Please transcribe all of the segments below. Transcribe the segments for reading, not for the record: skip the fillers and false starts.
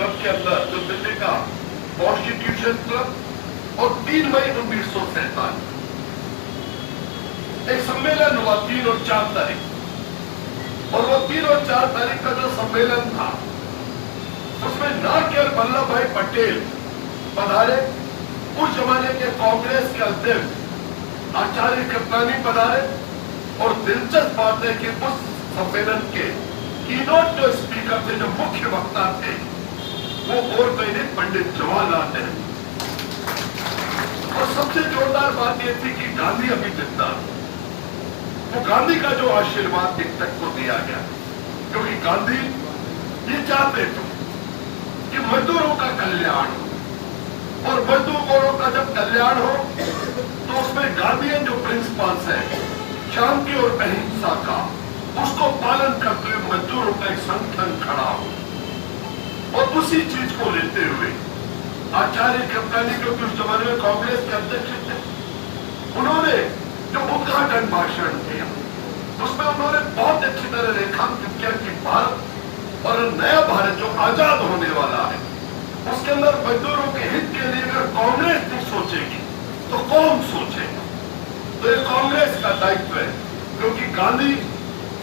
Club के अंदर जो दिल्ली का कॉन्स्टिट्यूशन क्लब और 3 मई 1947 एक सम्मेलन हुआ 3 और 4 तारीख। और वो 3 और 4 तारीख का जो सम्मेलन था उसमें ना केवल वल्लभ भाई पटेल पधारे, उस जमाने के कांग्रेस के अध्यक्ष आचार्य कृपलानी पधारे, और दिलचस्प बात है कि उस सम्मेलन के कीनोट जो स्पीकर थे, जो मुख्य वक्ता थे, वो और कोई नहीं पंडित जवाहरलाल नेहरू। और सबसे जोरदार बात यह थी कि गांधी अभी जिंदा, वो गांधी का जो आशीर्वाद एक तक को दिया गया, क्योंकि गांधी ये चाहते थे कि मजदूरों का कल्याण हो, और मजदूरों का जब कल्याण हो तो उसमें गांधीयन जो प्रिंसिपल्स है शांति और अहिंसा का, उसको पालन करते हुए मजदूरों का एक संगठन खड़ा हो। और उसी चीज को लेते हुए आचार्य कृपलानी, जो उस जमाने में कांग्रेस के अध्यक्ष थे, उन्होंने जो उद्घाटन भाषण दिया उसमें उन्होंने बहुत अच्छी तरह रेखांकित किया कि भारत और नया भारत जो आजाद होने वाला है उसके अंदर मजदूरों के हित के लिए अगर कांग्रेस नहीं सोचेगी तो कौन सोचेगा। तो ये कांग्रेस का दायित्व है, क्योंकि गांधी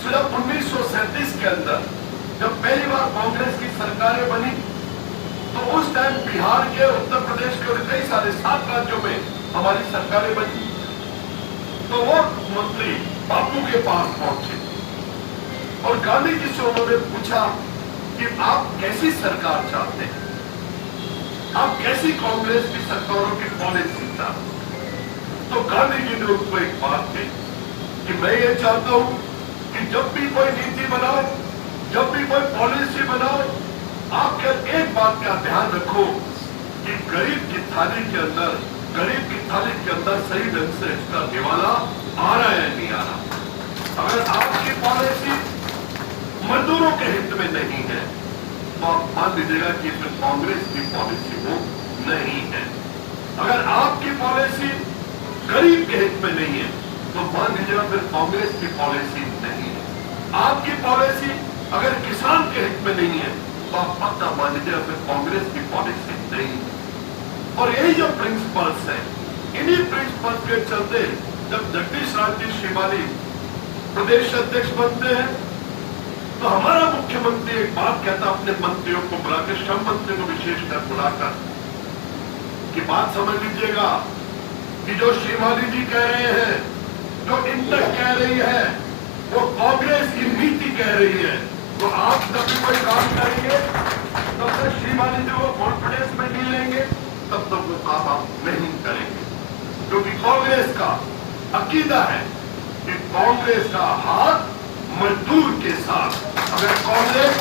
सिर्फ 1937 के अंदर जब पहली बार कांग्रेस की सरकारें बनी तो उस टाइम बिहार के, उत्तर प्रदेश के और कई सारे 7 राज्यों में हमारी सरकारें बनी। तो वो मंत्री बापू के पास पहुंचे और गांधी जी से उन्होंने पूछा कि आप कैसी सरकार चाहते हैं, आप कैसी कांग्रेस की सरकारों की पॉलिसी चाहते हैं। तो गांधी जी ने उनको एक बात कही कि मैं ये चाहता हूं कि जब भी कोई नीति बनाओ, जब भी कोई पॉलिसी बनाओ, आप एक बात का ध्यान रखो कि गरीब की थाली के अंदर सही ढंग से इसका निवाला आ रहा है नहीं आ रहा। अगर आपकी पॉलिसी मजदूरों के हित में नहीं है तो आप मान लीजिएगा कि इसमें कांग्रेस की पॉलिसी वो नहीं है। अगर आपकी पॉलिसी गरीब के हित में नहीं है तो मान लीजिएगा फिर कांग्रेस की पॉलिसी नहीं है। आपकी पॉलिसी अगर किसान के हित में नहीं है तो आप पक्का मान लीजिएगा फिर कांग्रेस की पॉलिसी नहीं है। और यही जो प्रिंसिपल्स है, इन्हीं प्रिंसिपल्स के चलते जब जगदीश रामजी श्रीमाली प्रदेश अध्यक्ष बनते हैं तो हमारा मुख्यमंत्री एक बात कहता अपने मंत्रियों को बुलाकर, श्रम मंत्री को विशेषकर बुलाकर, कि बात समझ लीजिएगा कि जो श्रीमाली जी कह रहे हैं, जो इंटक कह रही है, वो कांग्रेस की नीति कह रही है। तो आप जब भी कोई काम करेंगे तब तक श्रीमाली जी को कॉन्फिडेंस में नहीं लेंगे, तब तक वो काम आप नहीं करेंगे। क्योंकि कांग्रेस का अकीदा है कि कांग्रेस का हाथ मजदूर के साथ, अगर कांग्रेस